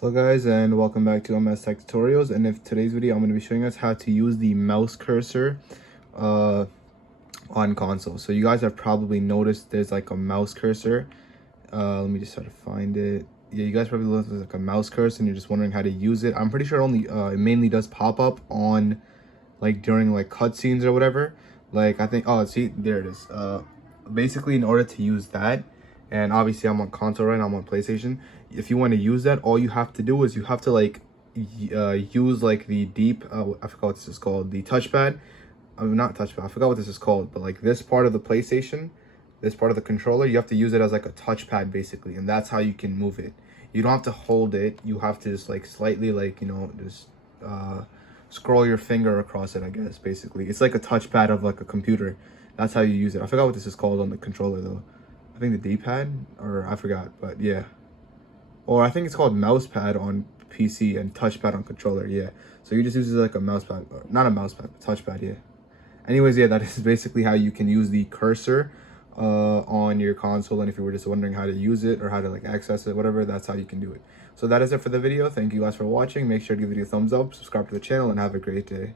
Hello guys, and welcome back to MS Tech Tutorials. And if today's video I'm going to be showing us how to use the mouse cursor on console. So you guys have probably noticed there's like a mouse cursor. Let me just try to find it. Yeah, you guys probably noticed there's like a mouse cursor and you're just wondering how to use it. I'm pretty sure it mainly does pop up on like during like cutscenes or whatever. Like I think, oh, see, there it is. Basically, in order to use that, and obviously I'm on console right now, I'm on PlayStation. If you want to use that, all you have to do is you have to like use like the deep I forgot what this is called, the touchpad. I mean, not touchpad, I forgot what this is called, but like this part of the PlayStation, this part of the controller, you have to use it as like a touchpad basically, and that's how you can move it. You don't have to hold it, you have to just like slightly like, you know, just scroll your finger across it, I guess. Basically it's like a touchpad of like a computer. That's how you use it. I forgot what this is called on the controller though. I think the D-pad, or I forgot, but yeah. Or I think it's called mouse pad on PC and touchpad on controller, yeah. So you just use it like a mouse pad, or not a mouse pad, but touchpad, yeah. Anyways, yeah, that is basically how you can use the cursor on your console. And if you were just wondering how to use it or how to like access it, whatever, that's how you can do it. So that is it for the video. Thank you guys for watching. Make sure to give the video a thumbs up, subscribe to the channel, and have a great day.